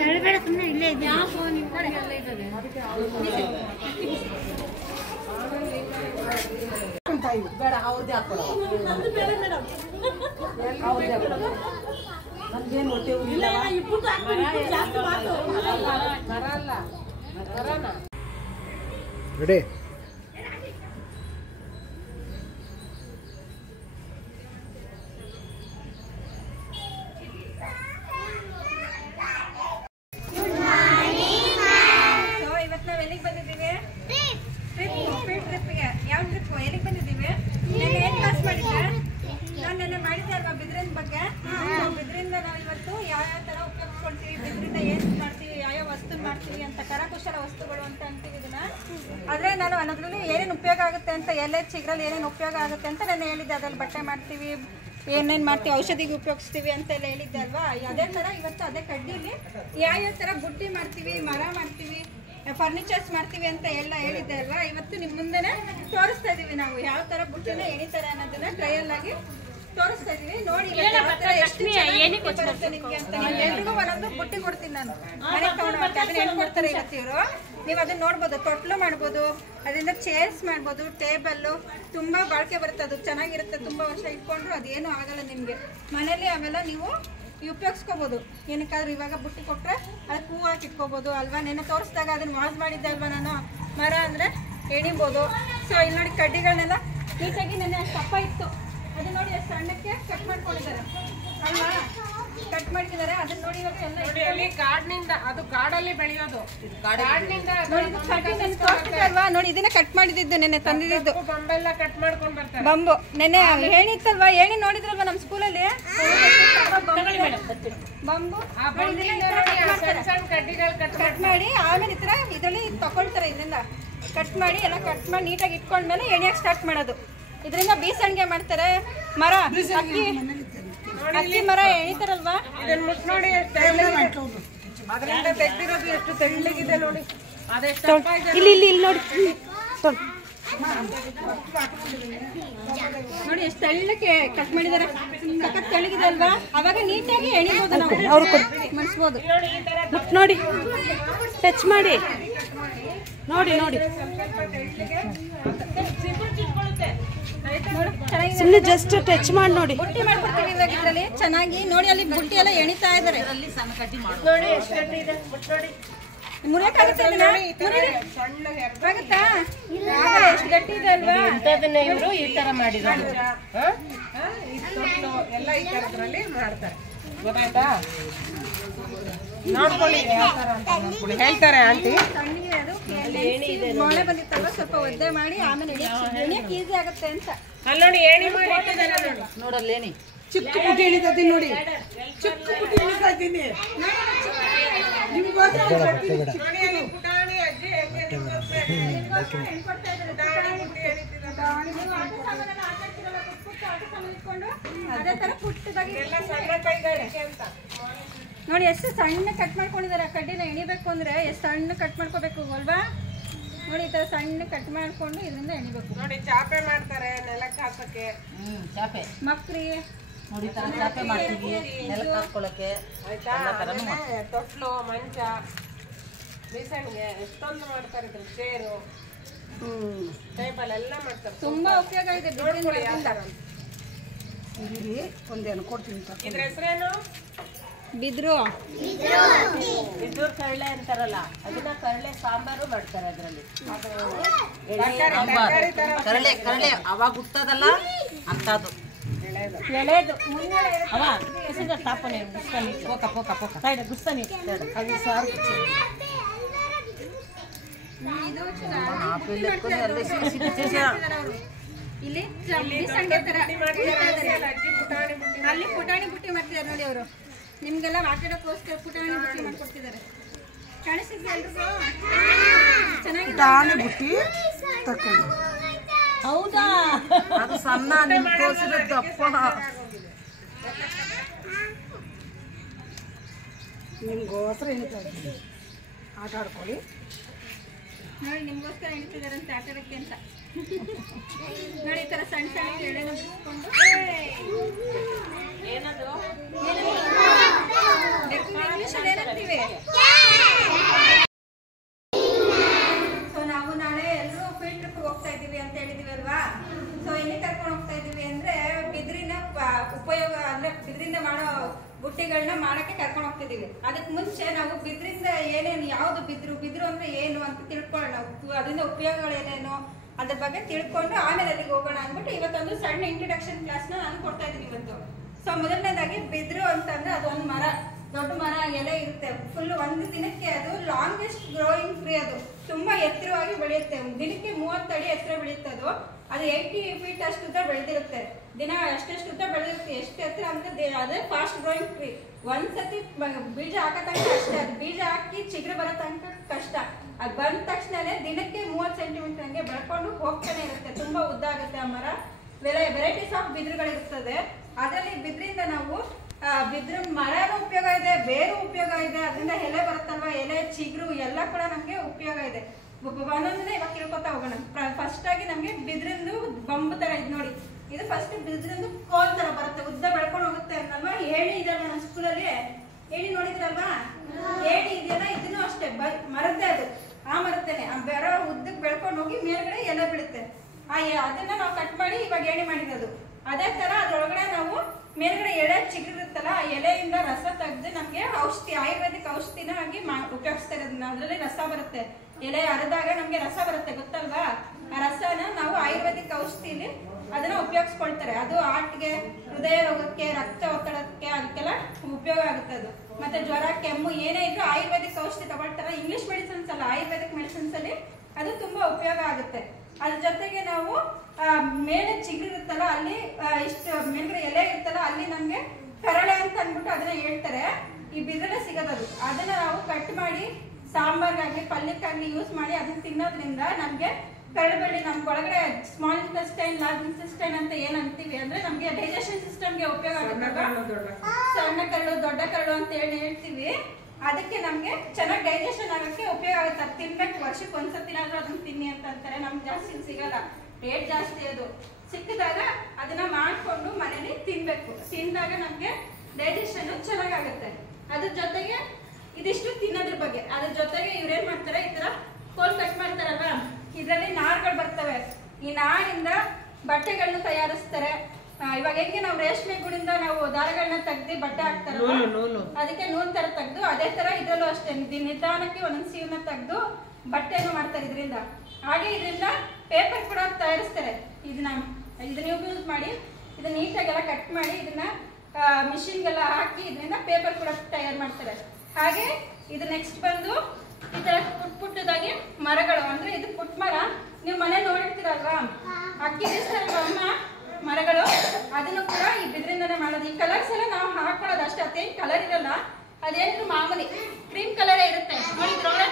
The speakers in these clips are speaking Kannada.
ಹೇಳ್ಬೇಡ ಸುಮ್ಮನೆ ಇಲ್ಲೇ ಇದೆ ಬೇಡ ಅವ್ರದ್ದೇ ಹಾಕೊಳ್ಳೋ ನಮ್ದೇನು ಹೊಟ್ಟೆ ರೆಡಿ ಆದರೆ ನಾನು ಅನ್ನೋದ್ರಲ್ಲಿ ಏನೇನು ಉಪಯೋಗ ಆಗುತ್ತೆ ಅಂತ ಎಲೆ ಚಿಗ್ರಲ್ಲಿ ಏನೇನು ಉಪಯೋಗ ಆಗುತ್ತೆ ಅಂತ ನಾನು ಹೇಳಿದ್ದೆ. ಅದ್ರಲ್ಲಿ ಬಟ್ಟೆ ಮಾಡ್ತೀವಿ, ಏನೇನು ಮಾಡ್ತೀವಿ, ಔಷಧಿಗೆ ಉಪಯೋಗಿಸ್ತೀವಿ ಅಂತೆಲ್ಲ ಹೇಳಿದ್ದೆ ಅಲ್ವಾ. ಅದೇ ಥರ ಇವತ್ತು ಅದೇ ಕಡ್ಡಿಲಿ ಯಾವ್ಯಾವ ಥರ ಬುಟ್ಟಿ ಮಾಡ್ತೀವಿ, ಮರ ಮಾಡ್ತೀವಿ, ಫರ್ನಿಚರ್ಸ್ ಮಾಡ್ತೀವಿ ಅಂತ ಎಲ್ಲ ಹೇಳಿದ್ದೆ ಅಲ್ವಾ. ಇವತ್ತು ನಿಮ್ಮ ಮುಂದೆನೇ ತೋರಿಸ್ತಾ ಇದೀವಿ ನಾವು ಯಾವ ಥರ ಬುಟ್ಟಿನ ಎಣಿತಾರೆ ಅನ್ನೋದನ್ನ ಟ್ರಯಲ್ ಆಗಿ ತೋರಿಸ್ತಾ ಇದೀವಿ. ನೋಡಿ ನಿಮ್ಗೆ ಅಂತ ಎಲ್ರಿಗೂ ಒಂದೊಂದು ಬುಟ್ಟಿ ಕೊಡ್ತೀನಿ ನಾನು. ಮನೆಗೆ ತಗೊಂಡು ಅದನ್ನ ಹೆಂಗ್ ಕೊಡ್ತಾರೆ ಇವತ್ತು ಇವರು, ನೀವು ಅದನ್ನ ನೋಡ್ಬೋದು. ತೊಟ್ಲು ಮಾಡ್ಬೋದು, ಅದರಿಂದ ಚೇರ್ಸ್ ಮಾಡ್ಬೋದು, ಟೇಬಲ್ಲು ತುಂಬಾ ಬಾಳಿಕೆ ಬರುತ್ತೆ. ಅದು ಚೆನ್ನಾಗಿರುತ್ತೆ, ತುಂಬಾ ವರ್ಷ ಇಟ್ಕೊಂಡ್ರು ಅದೇನು ಆಗಲ್ಲ ನಿಮ್ಗೆ. ಮನೇಲಿ ಅವೆಲ್ಲ ನೀವು ಉಪಯೋಗಿಸ್ಕೋಬೋದು. ಏನಕ್ಕಾದ್ರೂ ಇವಾಗ ಬುಟ್ಟಿ ಕೊಟ್ರೆ ಅದಕ್ಕೆ ಹೂ ಹಾಕಿ ಇಟ್ಕೋಬೋದು ಅಲ್ವಾ. ನೆನ್ನೆ ತೋರಿಸಿದಾಗ ಅದನ್ನ ವಾಸ್ ಮಾಡಿದ್ದೆ ಅಲ್ವಾ ನಾನು. ಮರ ಅಂದ್ರೆ ಎಣಿಬೋದು. ಸೊ ಇಲ್ಲಿ ನೋಡಿ ಕಡ್ಡಿಗಳನ್ನೆಲ್ಲ ನೀಟಾಗಿ ನೆನ್ನೆ ಅಷ್ಟು ದಪ್ಪ ಇತ್ತು, ಅದನ್ನ ನೋಡಿ ಎಷ್ಟು ಸಣ್ಣಕ್ಕೆ ಕಟ್ ಮಾಡ್ಕೊಂಡಿದ್ದಾರೆ ಅಲ್ವಾ. ಕಟ್ ಮಾಡಿದ್ದಾರೆ ಅದನ್ನ ನೋಡಿ ಇವಾಗ ಎಲ್ಲ ಕಾಡಿನಿಂದ, ಅದು ಕಾಡಲ್ಲಿ ಬೆಳೆಯೋದು. ಅಲ್ವಾ. ನೋಡಿ ಇದನ್ನ ಕಟ್ ಮಾಡಿದ್ದು ನೆನ್ನೆ ತಂದಿದ್ದು ಬಂಬೆಲ್ಲ ಕಟ್ ಮಾಡ್ಕೊಂಡ್ ಬರ್ತಾರೆ. ಬಂಬು ನೆನ್ನೆ ಹೇಳಿತ್ತಲ್ವಾ, ಹೇಳಿ ನೋಡಿದ್ರಲ್ವಾ ನಮ್ಮ ಸ್ಕೂಲಲ್ಲಿ ಬಂಬು ಕಟ್ ಮಾಡಿ ಆಮೇಲೆ ಈ ಥರ ಇದರಲ್ಲಿ ತಗೊಳ್ತಾರೆ. ಇದರಿಂದ ಕಟ್ ಮಾಡಿ ಎಲ್ಲ ಕಟ್ ಮಾಡಿ ನೀಟಾಗಿ ಇಟ್ಕೊಂಡ್ಮೇಲೆ ಎಣಿಯಕ್ಕೆ ಸ್ಟಾರ್ಟ್ ಮಾಡೋದು. ಇದರಿಂದ ಬೀಸಣಿಗೆ ಮಾಡ್ತಾರೆ. ಮರ ಅಕ್ಕಿ ಮರ ಎಣಿತಾರಲ್ವಾ, ಇದನ್ನ ಮುಟ್ ನೋಡಿ ಅದರಿಂದ ತೆಗ್ದಿರೋದು ಎಷ್ಟು ತೆಳ್ಳಗಿದೆ ನೋಡಿ. ಇಲ್ಲಿ ಇಲ್ಲಿ ಇಲ್ಲಿ ನೋಡಿ ನೋಡಿ ಎಷ್ಟು ತೆಳ್ಳಕ್ಕೆ ಕಟ್ ಮಾಡಿದಾರೆ. ಸಖತ್ ತೆಳ್ಳಗಿದೆ ಅಲ್ವಾ. ಅವಾಗ ನೀಟಾಗಿ ಎಣಿಬೋದು ನಾವು, ಅವ್ರು ಮಾಡಿಸ್ಬೋದು. ನೋಡಿ ಟಚ್ ಮಾಡಿ ನೋಡಿ ನೋಡಿ ಸುಮ್ಮನೆ ಜಸ್ಟ್ ಟಚ್ ಮಾಡಿ ನೋಡಿ. ಬುಟ್ಟಿ ಮಾಡ್ಕೊಡ್ತೀವಿ ಇವಾಗ ಇದರಲ್ಲಿ ಚೆನ್ನಾಗಿ ನೋಡಿ. ಅಲ್ಲಿ ಬುಟ್ಟಿ ಎಲ್ಲ ಎಣಿತಾ ಇದಾರೆ ನೋಡಿ ಎಷ್ಟು ಗಟ್ಟಿ ಇದೆ. ಮುರಿಯಕ್ಕಾಗುತ್ತೆ ಆಗುತ್ತಾ? ಎಷ್ಟು ಗಟ್ಟಿ ಇದೆ ಅಲ್ವಾ. ಇವರು ಈ ತರ ಮಾಡಿದ್ರು ಎಲ್ಲ ಈ ತರದ್ರಲ್ಲಿ ಮಾಡ್ತಾರೆ. ಗೊತ್ತಾಯ್ತಾ? ನೋಡ್ಕೊಳ್ಳಿ ಯಾವ ತರ ಅಂತ ನೋಡ್ಕೊಳ್ಳಿ, ಹೇಳ್ತಾರೆ ಆಂಟಿ. ಸಣ್ಣಗೆ ಅದು ಮೊಳೆ ಬಂದಿತ್ತಲ್ವ, ಸ್ವಲ್ಪ ಒದ್ದೆ ಮಾಡಿ ಆಮೇಲೆ ಎಣಿಯಕ್ಕೆ ಈಸಿ ಆಗುತ್ತೆ ಅಂತ. ಅಲ್ಲಿ ನೋಡಿ ಏಣಿ ಮಾಡಿ ನೋಡಲ್ಲಿ ಏಣಿ ಚಿಕ್ಕ ಪುಟ್ಟಿ ಎಣಿತೀನಿ ನೋಡಿ. ಚಿಕ್ಕ ಪುಟ್ಟಿ ಎಣಿತಾ ಇದ್ದೀನಿ. ಪುಟಾಣಿ ಅಜ್ಜಿ ಅದೇ ತರ ಪುಟ್ಟದಾಗಿ ಸಣ್ಣ ಕೈಗಾರಿಕೆ ಅಂತ ನೋಡಿ. ಎಷ್ಟು ಸಣ್ಣ ಕಟ್ ಮಾಡ್ಕೊಂಡಿದ್ದಾರೆ. ಆ ಕಡ್ಡಿನ ಎಣಿಬೇಕು ಅಂದ್ರೆ ಎಷ್ಟು ಸಣ್ಣ ಕಟ್ ಮಾಡ್ಕೋಬೇಕು ಅಲ್ವಾ. ನೋಡಿ ಈ ತರ ಸಣ್ಣ ಕಟ್ ಮಾಡ್ಕೊಂಡು ಇದರಿಂದ ಎಣಿಬೇಕು. ನೋಡಿ ಚಾಪೆ ಮಾಡ್ತಾರೆ ನೆಲಕ್ಕೆ ಹಾಕಕ್ಕೆ. ಚಾಪೆ ಮಕ್ರಿ ನೋಡಿ ತರ ಚಾಪೆ ಮಾಡ್ತೀವಿ ನೆಲಕ್ಕೆ ಹಾಕೊಳ್ಳಕ್ಕೆ. ಆಯ್ತಾ? ತೊಟ್ಲು, ಮಂಚ, ಬೀಸಣಿಗೆ ಎಷ್ಟೊಂದು ಮಾಡ್ತಾರೆ. ಇದ್ರ ಚೇರು, ಟೇಬಲ್ ಎಲ್ಲ ಮಾಡ್ತಾರೆ. ತುಂಬಾ ಉಪಯೋಗ ಇದೆ. ಒಂದೇನು ಕೊಡ್ತೀನಿ. ಇದ್ರ ಹೆಸರೇನು? ಬಿದ್ರು ಬಿದ್ದೂರ್ ಕರಳೆ ಅಂತಾರಲ್ಲ, ಅದನ್ನ ಕರಳೆ ಸಾಂಬಾರು ಮಾಡ್ತಾರೆ. ಅದರಲ್ಲಿ ಕರಳೆ ಕರಳೆ ಅವಾಗ ಹುಟ್ಟದಲ್ಲ ಅಂತದ್ದು ಎಳೆದು ಅವ ತಾಪನೆ ಗುಸ್ತನಿ ಪೋಕ ಪೋಕ ಪೋಕ ಸೈಡ್ ಗುಸ್ತನಿ ಅದು ಸಾರು ಇಲ್ಲಿ ಅಲ್ಲಿ ಪುಟಾಣಿ ಬುಟ್ಟಿ ಮಾಡ್ತಿದ್ದಾರೆ ನೋಡಿ. ಅವರು ನಿಮ್ಗೆಲ್ಲ ಆಟಾಡೋಕ್ಕೋಸ್ಕರ ಪುಟಾಣಿ ಬುಟ್ಟಿ ಮಾಡ್ಕೊಡ್ತಿದ್ದಾರೆ. ಕಾಣಿಸ್ತಿದೆ ಎಲ್ರಿಗೂ? ಚೆನ್ನಾಗಿದೆ. ಹೌದಾ? ಅದು ಸಣ್ಣ ನಿಮ್ಗೆ ತೋರಿಸಿದ ದಪ್ಪ. ನಿಮ್ಗೋಸ್ಕರ ಎಣಿತಾ ಇದ್ದೀನಿ, ಆಟ ಆಡ್ಕೊಳ್ಳಿ. ನೋಡಿ ನಿಮ್ಗೋಸ್ಕರ ಎಣಿತಿದಾರಂತೆ ಆಟ ಆಡಕ್ಕೆ ಅಂತ. ನೋಡಿ ಈ ತರ ಸಣ್ಣ ಸಣ್ಣ ಎಳೆನ ಬಿಡಿಸ್ಕೊಂಡು ಇಂಗ್ಲಿಷಲ್ಲಿ ಏನಂತೀವಿ. ಸೊ ನಾವು ನಾಳೆ ಎಲ್ಲರೂ ಫೀಲ್ಡ್ ಟ್ರಿಪ್ ಹೋಗ್ತಾ ಇದೀವಿ ಅಂತ ಹೇಳಿದೀವಿ ಅಲ್ವಾ. ಸೊ ಎಲ್ಲಿ ಕರ್ಕೊಂಡು ಹೋಗ್ತಾ ಇದೀವಿ ಅಂದ್ರೆ ಬಿದಿರಿನ ಉಪಯೋಗ ಅಂದ್ರೆ ಬಿದಿರಿಂದ ಮಾಡೋ ಬುಟ್ಟಿಗಳನ್ನ ಮಾಡಕ್ಕೆ ಕರ್ಕೊಂಡು ಹೋಗ್ತಿದೀವಿ. ಅದಕ್ಕೆ ಮುಂಚೆ ನಾವು ಬಿದ್ರಿಂದ ಏನೇನು, ಯಾವ್ದು ಬಿದ್ರು ಅಂದ್ರೆ ಏನು ಅಂತ ತಿಳ್ಕೊಳ್ಳೋಣ. ಅದರಿಂದ ಉಪಯೋಗಗಳೇನೇನು ಅದ್ರ ಬಗ್ಗೆ ತಿಳ್ಕೊಂಡು ಆಮೇಲೆ ಅಲ್ಲಿಗೆ ಹೋಗೋಣ ಅಂದ್ಬಿಟ್ಟು ಇವತ್ತೊಂದು ಸಣ್ಣ ಇಂಟ್ರಡಕ್ಷನ್ ಕ್ಲಾಸ್ನ ನಾನು ಕೊಡ್ತಾ ಇದ್ದೀನಿ ಇವತ್ತು. ಸೊ ಮೊದಲನೇದಾಗಿ ಬಿದ್ರು ಅಂತಂದ್ರೆ ಅದೊಂದು ಮರ, ದೊಡ್ಡ ಮರ, ಎಲೆ ಇರುತ್ತೆ. ಫುಲ್ ಒಂದು ದಿನಕ್ಕೆ ಅದು ಲಾಂಗೆಸ್ಟ್ ಗ್ರೋಯಿಂಗ್ ಟ್ರೀ. ಅದು ತುಂಬಾ ಎತ್ತರವಾಗಿ ಬೆಳೆಯುತ್ತೆ. ದಿನಕ್ಕೆ 30 ಅಡಿ ಎತ್ತರ ಬೆಳೆಯುತ್ತೆ. ಅದು 80 ಫೀಟ್ ಅಷ್ಟು ಉದ್ದ ಬೆಳೆದಿರುತ್ತೆ. ದಿನ ಅಷ್ಟೆಷ್ಟು ಉದ್ದ ಬೆಳೆದಿರುತ್ತೆ. ಎಷ್ಟು ಎತ್ತರ ಅಂತ ಅದೇ ಫಾಸ್ಟ್ ಗ್ರೋಯಿಂಗ್ ಟ್ರೀ. ಒಂದ್ಸತಿ ಬೀಜ ಹಾಕೋ ತನಕ ಅಷ್ಟೇ. ಅದು ಬೀಜ ಹಾಕಿ ಚಿಗುರು ಬರೋ ತನಕ ಕಷ್ಟ. ಅದು ಬಂದ ತಕ್ಷಣನೇ ದಿನಕ್ಕೆ 30 ಸೆಂಟಿಮೀಟರ್ ಹಂಗೆ ಬೆಳ್ಕೊಂಡು ಹೋಗ್ತಾನೆ ಇರುತ್ತೆ. ತುಂಬಾ ಉದ್ದ ಆಗುತ್ತೆ ಆ ಮರ. ವೆರೈಟೀಸ್ ಆಫ್ ಬಿದಿರುಗಳಿರ್ತದೆ. ಅದರಲ್ಲಿ ಬಿದ್ರಿಂದ ನಾವು ಬಿದ್ರ ಮರನೂ ಉಪಯೋಗ ಇದೆ, ಬೇರು ಉಪಯೋಗ ಇದೆ. ಅದರಿಂದ ಎಲೆ ಬರುತ್ತಲ್ವ, ಎಲೆ ಚಿಗುರು ಎಲ್ಲ ಕೂಡ ನಮ್ಗೆ ಉಪಯೋಗ ಇದೆ. ಒಂದೊಂದನ್ನೇ ಇವಾಗ ತಿಳ್ಕೊತಾ ಹೋಗೋಣ. ಫಸ್ಟ್ ಆಗಿ ನಮ್ಗೆ ಬಿದ್ರಿಂದು ಬಂಬು ತರ ಇದೆ ನೋಡಿ. ಇದು ಫಸ್ಟ್ ಬಿದ್ರಿಂದು ಕೋಲ್ ತರ ಬರುತ್ತೆ, ಉದ್ದ ಬೆಳ್ಕೊಂಡು ಹೋಗುತ್ತೆ ಅನ್ನಲ್ವಾ. ಏಣಿ ಇದಲ್ವ ನಮ್ಮ ಸ್ಕೂಲಲ್ಲಿ, ಏಣಿ ನೋಡಿದ್ರಲ್ವಾ? ಏಣಿ ಇದೆಯಲ್ಲ, ಇದನ್ನು ಅಷ್ಟೇ ಮರದ್ದೇ ಅದು. ಆ ಮರದ್ದೇನೆ ಬರ ಉದ್ದಕ್ಕೆ ಬೆಳ್ಕೊಂಡು ಹೋಗಿ ಮೇಲ್ಗಡೆ ಎಲೆ ಬೀಳುತ್ತೆ. ಅದನ್ನ ನಾವು ಕಟ್ ಮಾಡಿ ಇವಾಗ ಏಣಿ ಮಾಡಿರೋದು. ಅದೇ ತರ ಅದ್ರೊಳಗಡೆ ನಾವು ಮೇಲ್ಗಡೆ ಎಲೆ ಚಿಗುರಿರುತ್ತಲ್ಲ, ಆ ಎಲೆಯಿಂದ ರಸ ತೆಗೆದು ನಮ್ಗೆ ಔಷಧಿ, ಆಯುರ್ವೇದಿಕ್ ಔಷಧಿನ ಆಗಿ ಉಪಯೋಗಿಸ್ತಾ ಇರೋದನ್ನ. ಅದರಲ್ಲಿ ರಸ ಬರುತ್ತೆ. ಎಲೆ ಅರೆದಾಗ ನಮ್ಗೆ ರಸ ಬರುತ್ತೆ, ಗೊತ್ತಲ್ವಾ? ಆ ರಸನ ನಾವು ಆಯುರ್ವೇದಿಕ್ ಔಷಧಿಲಿ ಅದನ್ನ ಉಪಯೋಗಿಸ್ಕೊಳ್ತಾರೆ. ಅದು ಹಾರ್ಟ್ಗೆ, ಹೃದಯ ರೋಗಕ್ಕೆ, ರಕ್ತ ಒತ್ತಡಕ್ಕೆ ಅದಕ್ಕೆಲ್ಲ ಉಪಯೋಗ ಆಗುತ್ತೆ ಅದು. ಮತ್ತೆ ಜ್ವರ, ಕೆಮ್ಮು ಏನೇ ಇದ್ರು ಆಯುರ್ವೇದಿಕ್ ಔಷಧಿ ತಗೊಳ್ತಾರೆ. ಇಂಗ್ಲಿಷ್ ಮೆಡಿಸಿನ್ಸ್ ಅಲ್ಲ, ಆಯುರ್ವೇದಿಕ್ ಮೆಡಿಸಿನ್ಸ್ ಅಲ್ಲಿ ಅದು ತುಂಬಾ ಉಪಯೋಗ ಆಗುತ್ತೆ. ಅದ್ರ ಜೊತೆಗೆ ನಾವು ಮೇಲೆ ಚಿಗುರಿರುತ್ತಲ್ಲ, ಅಲ್ಲಿ ಇಷ್ಟು ಮೇಲ್ಗಡೆ ಎಲೆ ಇರುತ್ತಲ್ಲ, ಅಲ್ಲಿ ನಮ್ಗೆ ಕರಳೆ ಅಂತ ಅಂದ್ಬಿಟ್ಟು ಅದನ್ನ ಹೇಳ್ತಾರೆ. ಈ ಬಿದಿರಲ್ಲೇ ಸಿಗೋದದು. ಅದನ್ನ ನಾವು ಕಟ್ ಮಾಡಿ ಸಾಂಬಾರ್ಗಾಗ್ಲಿ ಪಲ್ಯಕ್ಕಾಗ್ಲಿ ಯೂಸ್ ಮಾಡಿ ಅದನ್ನ ತಿನ್ನೋದ್ರಿಂದ ನಮ್ಗೆ ಕರಳುಬಳ್ಳಿ, ನಮ್ಗೆ ಒಳಗಡೆ ಸ್ಮಾಲ್ ಇಂಟೆಸ್ಟೈನ್, ಲಾರ್ಜ್ ಇಂಟೆಸ್ಟೈನ್ ಅಂತ ಏನ್ ಅಂತೀವಿ ಅಂದ್ರೆ ನಮ್ಗೆ ಡೈಜೆಷನ್ ಸಿಸ್ಟಮ್ಗೆ ಉಪಯೋಗ ಆಗುತ್ತೆ. ಸಣ್ಣ ಕರಳು, ದೊಡ್ಡ ಕರಳು ಅಂತ ಹೇಳ್ತೀವಿ. ಅದಕ್ಕೆ ನಮ್ಗೆ ಚೆನ್ನಾಗಿ ಡೈಜೆಷನ್ ಆಗೋಕ್ಕೆ ಉಪಯೋಗ ಆಗುತ್ತೆ. ಅದು ತಿನ್ಬೇಕು, ವರ್ಷಕ್ಕೆ ಒಂದ್ಸತಿನಾದ್ರೂ ಅದನ್ನ ತಿನ್ನಿ ಅಂತ ಅಂತಾರೆ. ನಮ್ಗೆ ಜಾಸ್ತಿ ಸಿಗಲ್ಲ, ರೇಟ್ ಜಾಸ್ತಿ. ಅದು ಸಿಕ್ಕಿದಾಗ ಅದನ್ನ ಮಾಡ್ಕೊಂಡು ಮನೇಲಿ ತಿನ್ಬೇಕು. ತಿಂದಾಗ ನಮ್ಗೆ ಡೈಜೆಷನ್ ಚೆನ್ನಾಗಾಗುತ್ತೆ. ಅದ್ರ ಜೊತೆಗೆ ಇದಿಷ್ಟು ತಿನ್ನೋದ್ರ ಬಗ್ಗೆ. ಅದ್ರ ಜೊತೆಗೆ ಇವ್ರೇನ್ ಮಾಡ್ತಾರೆ, ಈ ತರ ಕೋಲ್ ಕಟ್ ಮಾಡ್ತಾರಲ್ವಾ, ಇದರಲ್ಲಿ ನಾರ್ಗಳು ಬರ್ತವೆ. ಈ ನಾರಿಂದ ಬಟ್ಟೆಗಳನ್ನ ತಯಾರಿಸ್ತಾರೆ. ಇವಾಗ ಹೆಂಗೆ ನಾವು ರೇಷ್ಮೆ ಗೂಡಿಂದ ನಾವು ದಾರಗಳನ್ನ ತೆಗ್ದು ಬಟ್ಟೆ ಹಾಕ್ತಾರಲ್ಲ, ಅದಕ್ಕೆ ನೂಲ್ ತರ ತೆಗ್ದು, ಅದೇ ತರ ಇದ್ರಲ್ಲೂ ಅಷ್ಟೇ ನಿಧಾನಕ್ಕೆ ಒಂದೊಂದು ಸೀವನ್ನ ತೆಗ್ದು ಬಟ್ಟೆನೂ ಮಾಡ್ತಾರೆ ಇದರಿಂದ. ಹಾಗೆ ಇದರಿಂದ ಪೇಪರ್ ಕೂಡ ತಯಾರಿಸ್ತಾರೆ. ಇದನ್ನ ಯೂಸ್ ಮಾಡಿ ಇದನ್ನ ನೀಟಾಗೆಲ್ಲ ಕಟ್ ಮಾಡಿ ಇದನ್ನ ಮಿಷಿನ್ಗೆಲ್ಲ ಹಾಕಿ ಇದರಿಂದ ಪೇಪರ್ ಕೂಡ ತಯಾರು ಮಾಡ್ತಾರೆ. ಹಾಗೆ ಇದು ನೆಕ್ಸ್ಟ್ ಬಂದು ಈ ತರ ಪುಟ್ಟದಾಗಿ ಮರಗಳು, ಅಂದ್ರೆ ಇದು ಪುಟ್ಟ ಮರ. ನೀವು ಮನೆ ನೋಡಿರ್ತೀರಲ್ವಾ, ಅಕ್ಕಿ ಬೀಸ್ತಾರಲ್ವಾ ಅಮ್ಮ ಮರಗಳು, ಅದನ್ನು ಕೂಡ ಈ ಬಿದ್ರಿಂದಾನೆ ಮಾಡೋದು. ಈ ಕಲರ್ಸ್ ಎಲ್ಲ ನಾವು ಹಾಕೊಳ್ಳೋದು ಅಷ್ಟೇ, ಅದೇನು ಕಲರ್ ಇರಲ್ಲ. ಅದೇನು ಮಾಮೂಲಿ ಕ್ರೀಮ್ ಕಲರೇ ಇರುತ್ತೆ. ನೋಡಿದ್ರೊಳಗೆ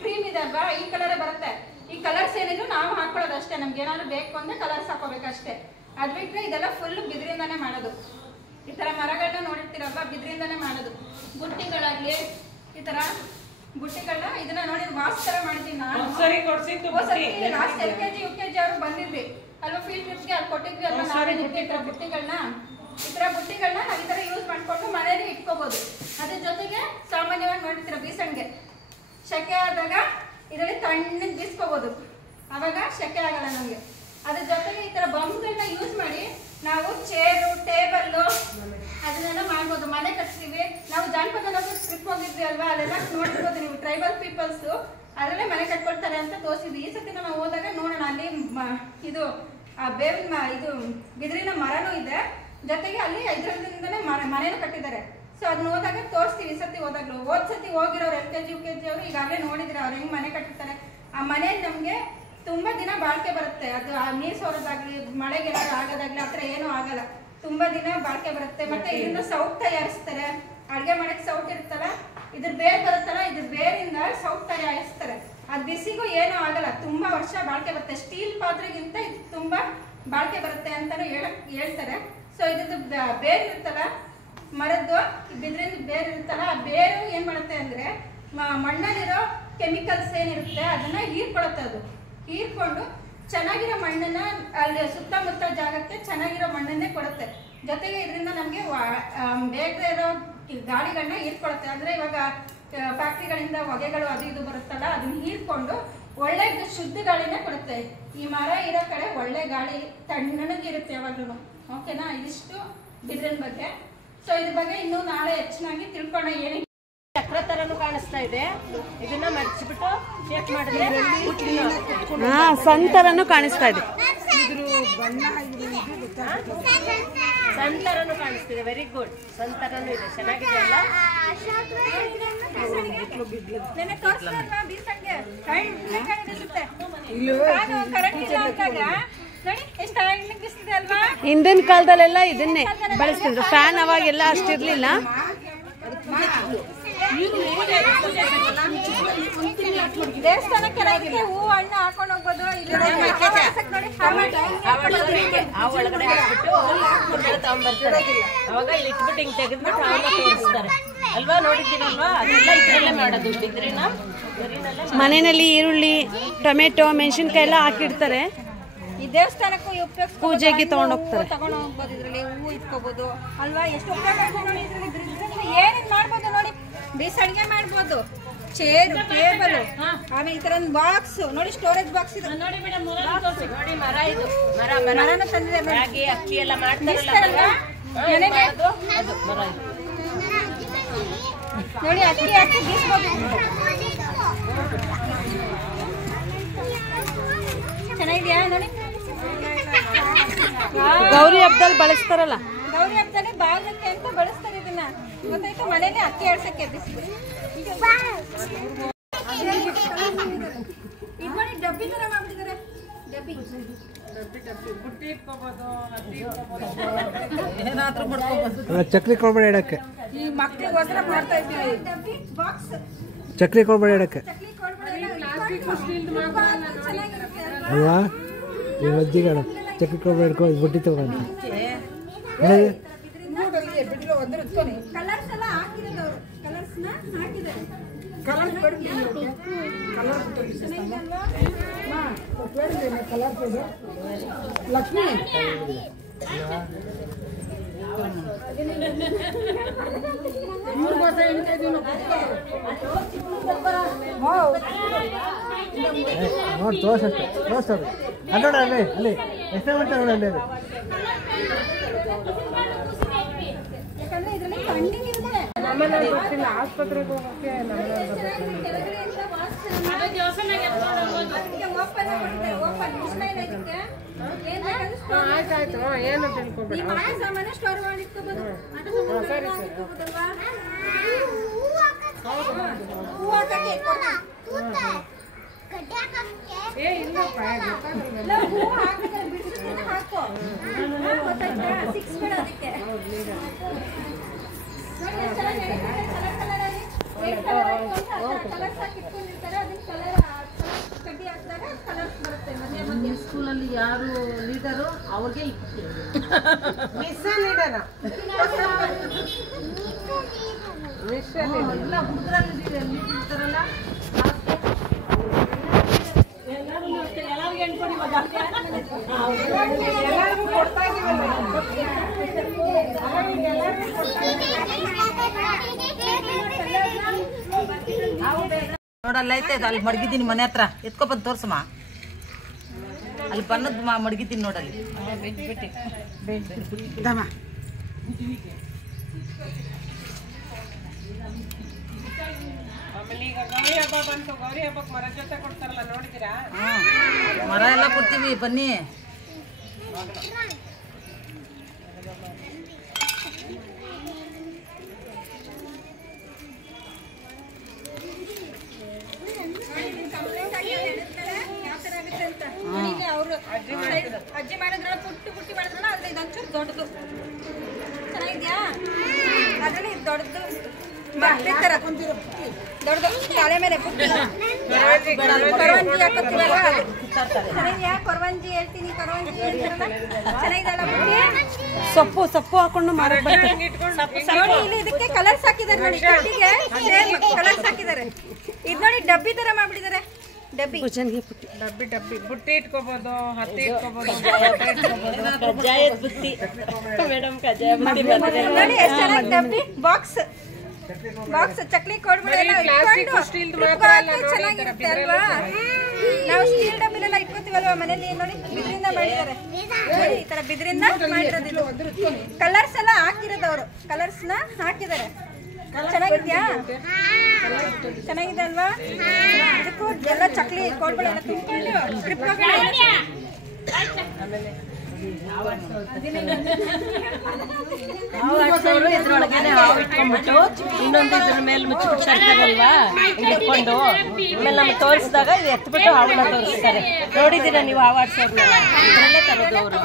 ಕ್ರೀಮ್ ಇದೆ ಅಲ್ವಾ, ಈ ಕಲರೇ ಬರುತ್ತೆ. ಈ ಕಲರ್ಸ್ ಏನಿದ್ರು ನಾವು ಹಾಕೊಳ್ಳೋದು ಅಷ್ಟೇ. ನಮ್ಗೆ ಏನಾದ್ರು ಬೇಕು ಅಂದ್ರೆ ಕಲರ್ಸ್ ಹಾಕೋಬೇಕಷ್ಟೇ. ಅದ್ ಬಿಟ್ರೆ ಇದೆಲ್ಲ ಫುಲ್ ಬಿದ್ರಿಂದಾನೆ ಮಾಡೋದು. ಈ ತರ ಮರಗಳನ್ನ ನೋಡಿರ್ತೀರಲ್ವಾ, ಬಿದ್ರಿಂದಾನೆ ಮಾಡೋದು. ಬುಟ್ಟಿಗಳಾಗ್ಲಿ ಈ ತರ ಬುಟ್ಟಿಗಳನ್ನ ಇದನ್ನ ನೋಡಿ ವಾಸ್ ತರ ಮಾಡಿದೀನಿ ನಾನು. ಲಾಸ್ಟ್ LKG UKG ಅವ್ರು ಬಂದಿದ್ವಿ ಅಲ್ವಾ ಫೀಲ್ಡ್ ಟ್ರಿಪ್ಗೆ, ಅಲ್ಲಿ ಕೊಟ್ಟಿದ್ವಿ ಅಲ್ವಾ ನಾವೇ ಬುಟ್ಟಿಗಳನ್ನ. ಈ ತರ ಬುಟ್ಟಿಗಳನ್ನ ನಾವು ಈ ತರ ಯೂಸ್ ಮಾಡ್ಕೊಂಡು ಮನೆಯಲ್ಲಿ ಇಟ್ಕೋಬಹುದು. ಅದ್ರ ಜೊತೆಗೆ ಸಾಮಾನ್ಯವಾಗಿ ನೋಡ್ತೀರ ಬೀಸಣ್ಗೆ ಶೆಕೆ ಆದಾಗ ಇದರಲ್ಲಿ ತಣ್ಣಗೆ ಬೀಸ್ಕೋಬಹುದು, ಅವಾಗ ಶೆಕೆ ಆಗಲ್ಲ ನಮ್ಗೆ. ಅದ್ರ ಜೊತೆಗೆ ಈ ತರ ಬಂಬ್ಗಳನ್ನ ಯೂಸ್ ಮಾಡಿ ನಾವು ಚೇರು, ಟೇಬಲ್ಲು ಅದನ್ನೆಲ್ಲ ಮಾಡ್ಬೋದು. ಮನೆ ಕಟ್ತೀವಿ ನಾವು. ಜಾನಪದ ಟ್ರಿಪ್ ಹೋಗಿದ್ವಿ ಅಲ್ವಾ, ಅಲ್ಲೆಲ್ಲ ನೋಡಿರ್ಬೋದು ನೀವು. ಟ್ರೈಬಲ್ ಪೀಪಲ್ಸ್ ಅದರಲ್ಲೇ ಮನೆ ಕಟ್ಕೊಳ್ತಾರೆ ಅಂತ ತೋರಿಸಿದ್ವಿ. ಈ ಸತಿ ನಾವು ಹೋದಾಗ ನೋಡೋಣ. ಅಲ್ಲಿ ಇದು ಬೇವಿನ ಇದು ಬಿದಿರಿನ ಮರನೂ ಇದೆ, ಜೊತೆಗೆ ಅಲ್ಲಿ ಇದರಿಂದನೇ ಮನೆನೂ ಕಟ್ಟಿದ್ದಾರೆ. ಸೊ ಅದನ್ನ ಹೋದಾಗ ತೋರಿಸ್ತೀವಿ. ಈ ಸತಿ ಹೋದಾಗ್ಲು. ಹೋದ್ಸತಿ ಹೋಗಿರೋರು LKG UKG ಅವರು ಈಗಾಗಲೇ ನೋಡಿದ್ರೆ ಅವ್ರು ಹೆಂಗ್ ಮನೆ ಕಟ್ಟಿರ್ತಾರೆ. ಆ ಮನೆ ನಮ್ಗೆ ತುಂಬಾ ದಿನ ಬಾಳಿಕೆ ಬರುತ್ತೆ. ಅದು ನೀರ್ ಸೋರೋದಾಗ್ಲಿ, ಮಳೆಗೆ ಆಗೋದಾಗ್ಲಿ ಆತರ ಏನೂ ಆಗಲ್ಲ. ತುಂಬಾ ದಿನ ಬಾಳಿಕೆ ಬರುತ್ತೆ. ಮತ್ತೆ ಇದರಿಂದ ಸೌಟ್ ತಯಾರಿಸ್ತಾರೆ. ಅಡ್ಗೆ ಮಾಡಕ್ಕೆ ಸೌಟ್ ಇರುತ್ತಲ್ಲ, ಇದ್ರ ಬೇರ್ ಬರುತ್ತಲ್ಲ, ಇದ್ರ ಬೇರಿಂದ ಸೌಟ್ ತಯಾರಿಸ್ತಾರೆ. ಅದು ಬಿಸಿಗೂ ಏನೂ ಆಗಲ್ಲ, ತುಂಬಾ ವರ್ಷ ಬಾಳಿಕೆ ಬರುತ್ತೆ. ಸ್ಟೀಲ್ ಪಾತ್ರೆಗಿಂತ ಇದು ತುಂಬಾ ಬಾಳಿಕೆ ಬರುತ್ತೆ ಅಂತಾನು ಹೇಳ್ತಾರೆ. ಸೊ ಇದ್ರದ್ದು ಬೇರು ಇರುತ್ತಲ್ಲ, ಮರದ್ದು ಬಿದ್ರಿಂದ ಬೇರು ಇರುತ್ತಲ್ಲ, ಆ ಬೇರು ಏನ್ ಮಾಡುತ್ತೆ ಅಂದ್ರೆ ಮಣ್ಣಲ್ಲಿರೋ ಕೆಮಿಕಲ್ಸ್ ಏನಿರುತ್ತೆ ಅದನ್ನ ಹೀರ್ಕೊಳುತ್ತೆ. ಅದು ಹೀರ್ಕೊಂಡು ಚೆನ್ನಾಗಿರೋ ಮಣ್ಣನ್ನ ಅಲ್ಲಿ ಸುತ್ತಮುತ್ತ ಜಾಗಕ್ಕೆ ಚೆನ್ನಾಗಿರೋ ಮಣ್ಣನ್ನೇ ಕೊಡುತ್ತೆ. ಜೊತೆಗೆ ಇದರಿಂದ ನಮಗೆ ಬೇಗದೆ ಇರೋ ಗಾಳಿಗಳನ್ನ ಹೀರ್ಕೊಳುತ್ತೆ. ಅಂದ್ರೆ ಇವಾಗ ಫ್ಯಾಕ್ಟ್ರಿಗಳಿಂದ ಹೊಗೆಗಳು ಅದು ಇದು ಬರುತ್ತಲ್ಲ, ಅದನ್ನ ಹೀರ್ಕೊಂಡು ಒಳ್ಳೆ ಶುದ್ಧ ಗಾಳಿನೇ ಕೊಡುತ್ತೆ. ಈ ಮರ ಇರೋ ಕಡೆ ಒಳ್ಳೆ ಗಾಳಿ ತಣ್ಣಗಿರುತ್ತೆ ಯಾವಾಗ್ಲೂ. ಓಕೆನಾ? ಇದಿಷ್ಟು ಬಿದಿರಿನ ಬಗ್ಗೆ. ಸೊ ಇದ್ರ ಬಗ್ಗೆ ಇನ್ನೂ ನಾಳೆ ಹೆಚ್ಚಿನಾಗಿ ತಿಳ್ಕೊಳ್ಳೋಣ. ಏನಿಗೆ ಚಕ್ರ ತರನು ಕಾಣಿಸ್ತಾ ಇದೆ. ಇದನ್ನ ಮಡಚಿಬಿಟ್ಟು ಶೇಪ್ ಮಾಡಿದ್ರೆ ಸಣ್ಣ ತರನು ಕಾಣಿಸ್ತಾ ಇದೆ. ಸಣ್ಣ ತರನು ಕಾಣಿಸ್ತಿದೆ. Very good. ಸಣ್ಣ ತರನು ಇದೆ. ಚೆನ್ನಾಗಿದೆ ಅಲ್ಲ? ಹಿಂದಿನ ಕಾಲದಲ್ಲೆಲ್ಲ ಇದನ್ನೇ ಬಳಸ್ತಿದ್ರು. ಫ್ಯಾನ್ ಅವಾಗೆಲ್ಲ ಅಷ್ಟಿರ್ಲಿಲ್ಲ. ದೇವಸ್ಥಾನಕ್ಕೆ ಹೂ ಹಣ್ಣು ಹಾಕೊಂಡು ಹೋಗ್ಬೋದು. ಒಳಗಡೆ ಹಾಕ್ಬಿಟ್ಟು ತಗೊಂಡ್ಬರ್ತಾರೆ. ಅವಾಗ ಇಲ್ಲಿ ಇಟ್ಬಿಟ್ಟು ಹಿಂಗ್ ತೆಗೆದ್ಬಿಟ್ಟು ತೋರಿಸ್ತಾರೆ ಅಲ್ವಾ? ನೋಡಿದ್ದೀರಲ್ವಾ? ಅದೆಲ್ಲ ಇದ್ರಲ್ಲೇ ಮಾಡೋದು. ಬಿದ್ರಿನ ಮನೆಯಲ್ಲಿ ಈರುಳ್ಳಿ, ಟೊಮೆಟೊ, ಮೆಣಸಿನ್ಕಾಯಿ ಎಲ್ಲ ಹಾಕಿಡ್ತಾರೆ. ಈ ದೇವಸ್ಥಾನಕ್ಕೂ ಉಪಯೋಗ, ಪೂಜೆಗೆ ತಗೊಂಡು ಹೋಗ್ಬೋದು. ಇದ್ರಲ್ಲಿ ಹೂವು ಇಟ್ಕೋಬಹುದು ಅಲ್ವಾ? ಎಷ್ಟು ಉಪಯೋಗ ನೋಡಿ. ಏನೇನ್ ಮಾಡ್ಬೋದು ನೋಡಿ. ಬೇಸ್ ಅಡಿಗೆ ಮಾಡ್ಬೋದು. ಚೇರ್, ಟೇಬಲ್, ಆಮೇಲೆ ಈ ತರ ಬಾಕ್ಸ್ ನೋಡಿ, ಸ್ಟೋರೇಜ್ ಬಾಕ್ಸ್ ಇದೆ ನೋಡಿ ಮೇಡಮ್. ನೋಡಿ ಮರ ಇದು. ಮರನ ತಂದಿದೆ. ರಾಗಿ ಅಕ್ಕಿ ಎಲ್ಲ ಮಾಡ್ತಾರಲ್ಲ ಅದು ಮರ ಇದು. ನೋಡಿ ಅಕ್ಕಿ ಹಾಕಿ ಬೀಸ್ಬೋದು. ಚೆನ್ನಾಗಿದ್ಯಾ ನೋಡಿ. ಗೌರಿ ಹಬ್ಬದಲ್ಲಿ ಬಳಸ್ತಾರಲ್ಲ, ಗೌರಿ ಹಬ್ಬದಲ್ಲಿ ಬಾಗಕ್ಕೆ ಅಂತ ಬಳಸ್ತಾರೆ ಇದನ್ನ. ಗೊತ್ತಾಯ್ತು? ಮನೇಲಿ ಅಕ್ಕಿ ಆಡ್ಸಕ್ಕೆ ಬಿಸ್ಬಿಡಿ. ಇದು ನೋಡಿ ಡಬ್ಬಿ ತರ ಮಾಡ್ಬಿಟ್ಟಿದ್ದಾರೆ. ಡಬ್ಬಿ ಚಕ್ಲಿ ಕೊಡ್ಬೇಡ ಇಡಕ್ಕೆ. ಈ ಮಕ್ಕಳಿಗೋಸ್ಕರ ಮಾಡ್ತಾ ಇದ್ದೀವಿ. ಡಬ್ಬಿ ಬಾಕ್ಸ್ ಚಕ್ಲಿ ಕೊಡ್ಬೇಡ ಇಡಕ್ಕೆ ಚಕ್ಲಿ ಕೊಡ್ಬಿಡಲ್ಲ. ಅಲ್ವಾ? ಈ ಮಜ್ಜಿಗಣ ಚಕ್ಲಿ ಕೊಡ್ಬೇಡ ಇಡ್ಕೊ, ಬುಟ್ಟಿ ತಗೊಂಡು ಕಲರ್ಸ್ ಎಲ್ಲ ಹಾಕಿರೋದು ಅವರು. ಕಲರ್ಸ್ನ ಹಾಕಿದ್ದಾರೆ. ಲಕ್ಷ್ಮಿ ನೋಡಿ ತೋರ್ಸಷ್ಟೆ, ತೋರ್ಸೋದು ಅಲ್ಲಿ ನೋಡ, ಅಲ್ಲಿ ಅಲ್ಲಿ ಎಷ್ಟೇ ಮಾಡ್ತಾರೆ ನೋಡಿ ಅಲ್ಲಿ. ಯಾಕಂದ್ರೆ ಇದರಲ್ಲಿ ಫಂಡಿಂಗ್ ಇರುತ್ತೆ. ಆಸ್ಪತ್ರೆಗೆ ಹೋಗೋಕೆ ಆಯ್ತಾಯ್ತು. ಏನು ತಿಳ್ಕೊಬೇಡ. ಸಾಮಾನು ಸ್ಟೋರ್ ಮಾಡಿ ಇಟ್ಕೋಬಹುದು. ಹೂ ಹಾಕಕ್ಕೆ ಹೂ ಹಾಕಿದ್ರೆ ಬಿಡಿಸಿದ್ರೆ ಹಾಕೋ. ಗೊತ್ತಾಯ್ತಾ? 6 ಬೇಡ ಅದಕ್ಕೆ. ಸ್ಕೂಲಲ್ಲಿ ಯಾರು ಲೀಡರು ಅವ್ರಿಗೆ ಎಲ್ಲ ಹುಡುಗರಲ್ಲಿ ಇರ್ತಾರಲ್ಲ ಎಲ್ಲರಿಗೂ ಹೇಳ್ಕೊಡಿ. ಎಲ್ಲರಿಗೂ ಕೊಡ್ತಾ ಇದೀವಲ್ಲ. ನೋಡಲ್ಲ ಐತೆ ಅಲ್ಲಿ ಮಡಗಿದ್ದೀನಿ ಮನೆ ಹತ್ರ. ಎತ್ಕೊಬಂದು ತೋರ್ಸಮ್ಮ. ಅಲ್ಲಿ ಬನ್ನದ್ ಮಡಗಿದ್ದೀನಿ ನೋಡಲ್ಲಿ. ಮರ ಎಲ್ಲ ಕೊಡ್ತೀವಿ, ಬನ್ನಿ. ಅಜ್ಜಿ ಮಾಡಿದ್ರಲ್ಲ, ಪುಟ್ಟಿ ಮಾಡಿದ್ರಲ್ಲ, ಅದ್ರಲ್ಲಿ ಇದೊಂಚೂರು ದೊಡ್ಡದು. ಚೆನ್ನಾಗಿದ್ಯಾ? ಅದ್ರಲ್ಲಿ ಇದು ದೊಡ್ಡದು. ಮಕ್ಳಿ ತರ ದೊಡ್ಡ ತಲೆ ಮೇಲೆ ಬುಟ್ಟಿ ಕೊರವಂಜಿ ಹಾಕೋತೀವಲ್ಲ ಅದು. ಚೆನ್ನಾಗಿದ್ಯಾ? ಕೊರವಂಜಿ ಹೇಳ್ತೀನಿ, ಕೊರವಂಜಿ ಹೇಳ್ತಾರಲ್ಲ ಚೆನ್ನಾಗಿದೆಲ್ಲ ಬುಟ್ಟಿ. ಸೊಪ್ಪು ಹಾಕೊಂಡು ಮಾರಕ್ ಬರ್ತಾರೆ. ನೋಡಿ ಇಲ್ಲಿ ಇದಕ್ಕೆ ಕಲರ್ಸ್ ಹಾಕಿದ್ದಾರೆ ನೋಡಿ, ಕಟ್ಟಿಗೆ ಸೇಮ್ ಕಲರ್ಸ್ ಹಾಕಿದ್ದಾರೆ. ಇದು ನೋಡಿ ಡಬ್ಬಿ ತರ ಮಾಡ್ಬಿಟ್ಟಿದ್ದಾರೆ. ಡಬ್ಬಿ ಭುಜನ್ಗೆ ಪುಟ್ಟಿ. ಡಬ್ಬಿ ಬುಟ್ಟಿ ಇಟ್ಕೋಬಹುದು, ಹತ್ತಿ ಇಟ್ಕೋಬಹುದು. ಕಜ್ಜಾಯದ ಬುತ್ತಿ ಮೇಡಮ್, ಕಜ್ಜಾಯ ಬುತ್ತಿ ಬಂದಿದೆ ನೋಡಿ ಎಷ್ಟು ಚೆನ್ನಾಗಿ ಡಬ್ಬಿ ಬಾಕ್ಸ್ ಚಕ್ಲಿ ಕೊಡ್ಬಿಡಲ್ಲ ಚೆನ್ನಾಗಿರುತ್ತೆ ಅಲ್ವಾ. ನಾವು ಸ್ಟೀಲ್ ಡಬ್ಬಿಲೆಲ್ಲ ಇಟ್ಕೋತೀವಲ್ವಾ ಮನೇಲಿ, ನೋಡಿ ಬಿದ್ರಿಂದ ಮಾಡಿದ್ದಾರೆ. ನೋಡಿ ಈ ತರ ಬಿದ್ರಿಂದ ಮಾಡಿರೋದು. ಕಲರ್ಸ್ ಎಲ್ಲ ಹಾಕಿರೋದು ಅವರು, ಕಲರ್ಸ್ನ ಹಾಕಿದ್ದಾರೆ. ಚೆನ್ನಾಗಿದ್ಯಾ? ಚೆನ್ನಾಗಿದೆ ಅಲ್ವಾ? ಇದಕ್ಕೂ ಎಲ್ಲ ಚಕ್ಲಿ ಕೋಡ್ಗಳೆಲ್ಲ ತುಂಬಿಕೊಂಡು ಟ್ರಿಪ್ ಹಾವು ಆಡ್ಸೋರು ಇದ್ರೊಳಗೇನೆ ಹಾವು ಇಟ್ಕೊಂಡ್ಬಿಟ್ಟು ಇನ್ನೊಂದು ಇದ್ರ ಮೇಲೆ ಮುಚ್ಚಿಬಿಡ್ತಾರಲ್ವಾ ಇಟ್ಕೊಂಡು, ಆಮೇಲೆ ನಮ್ಗೆ ತೋರಿಸಿದಾಗ ಇದು ಎತ್ಬಿಟ್ಟು ಹಾವನ್ನ ತೋರಿಸ್ತಾರೆ. ನೋಡಿದ್ದೀರಾ ನೀವು ಹಾವು ಆಡ್ಸೋರ್ನ? ಇದ್ರಲ್ಲೇ ತರೋದು ಅವರು.